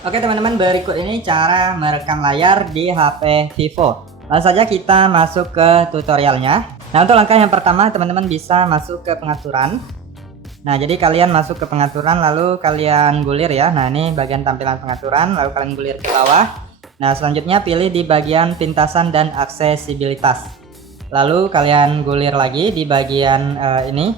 Oke teman-teman, berikut ini cara merekam layar di HP Vivo. Langsung saja kita masuk ke tutorialnya. Nah, untuk langkah yang pertama teman-teman bisa masuk ke pengaturan. Nah, jadi kalian masuk ke pengaturan lalu kalian gulir ya. Nah, ini bagian tampilan pengaturan, lalu kalian gulir ke bawah. Nah, selanjutnya pilih di bagian pintasan dan aksesibilitas. Lalu kalian gulir lagi di bagian ini,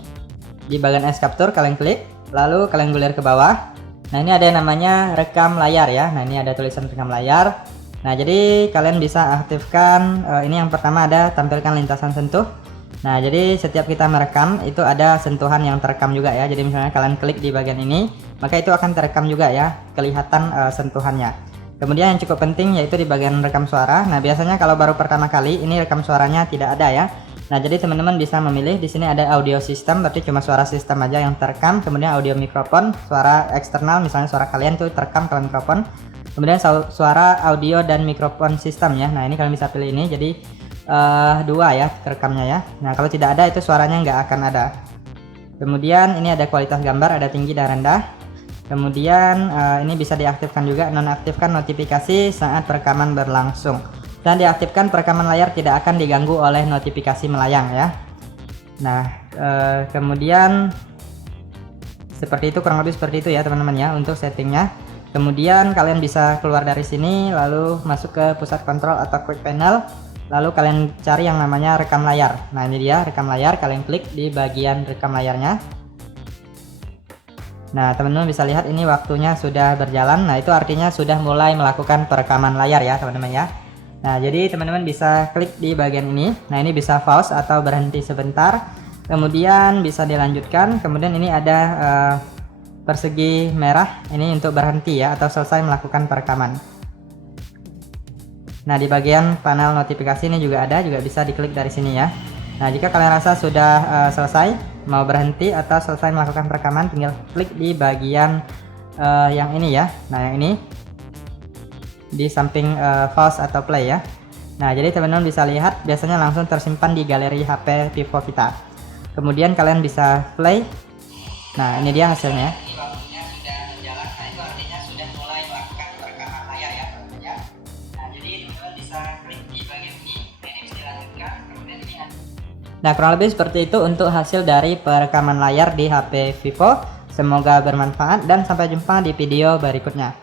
di bagian es capture kalian klik, lalu kalian gulir ke bawah. Nah, ini ada yang namanya rekam layar ya. Nah, ini ada tulisan rekam layar. Nah, jadi kalian bisa aktifkan ini yang pertama ada tampilkan lintasan sentuh. Nah, jadi setiap kita merekam itu ada sentuhan yang terekam juga ya. Jadi misalnya kalian klik di bagian ini, maka itu akan terekam juga ya, kelihatan sentuhannya. Kemudian yang cukup penting yaitu di bagian rekam suara. Nah, biasanya kalau baru pertama kali ini rekam suaranya tidak ada ya. Nah, jadi teman-teman bisa memilih di sini ada audio system, berarti cuma suara sistem aja yang terekam. Kemudian audio mikrofon, suara eksternal, misalnya suara kalian tuh terekam ke mikrofon. Kemudian suara audio dan mikrofon sistem ya. Nah, ini kalian bisa pilih ini. Jadi dua ya terekamnya ya. Nah, kalau tidak ada itu suaranya nggak akan ada. Kemudian ini ada kualitas gambar, ada tinggi dan rendah. Kemudian ini bisa diaktifkan juga, nonaktifkan notifikasi saat perekaman berlangsung. Dan diaktifkan perekaman layar tidak akan diganggu oleh notifikasi melayang ya. Nah, kemudian seperti itu, kurang lebih seperti itu ya teman-teman ya untuk settingnya. Kemudian kalian bisa keluar dari sini lalu masuk ke pusat kontrol atau quick panel, lalu kalian cari yang namanya rekam layar. Nah, ini dia rekam layar, kalian klik di bagian rekam layarnya. Nah, teman-teman bisa lihat ini waktunya sudah berjalan. Nah, itu artinya sudah mulai melakukan perekaman layar ya teman-teman ya. Nah, jadi teman-teman bisa klik di bagian ini. Nah, ini bisa pause atau berhenti sebentar. Kemudian bisa dilanjutkan. Kemudian ini ada persegi merah. Ini untuk berhenti ya atau selesai melakukan perekaman. Nah, di bagian panel notifikasi ini juga ada, juga bisa diklik dari sini ya. Nah, jika kalian rasa sudah selesai, mau berhenti atau selesai melakukan perekaman, tinggal klik di bagian yang ini ya. Nah, yang ini di samping pause atau play ya. Nah, jadi teman-teman bisa lihat biasanya langsung tersimpan di galeri HP Vivo kita. Kemudian kalian bisa play. Nah, ini dia hasilnya. Nah, kurang lebih seperti itu untuk hasil dari perekaman layar di HP Vivo. Semoga bermanfaat dan sampai jumpa di video berikutnya.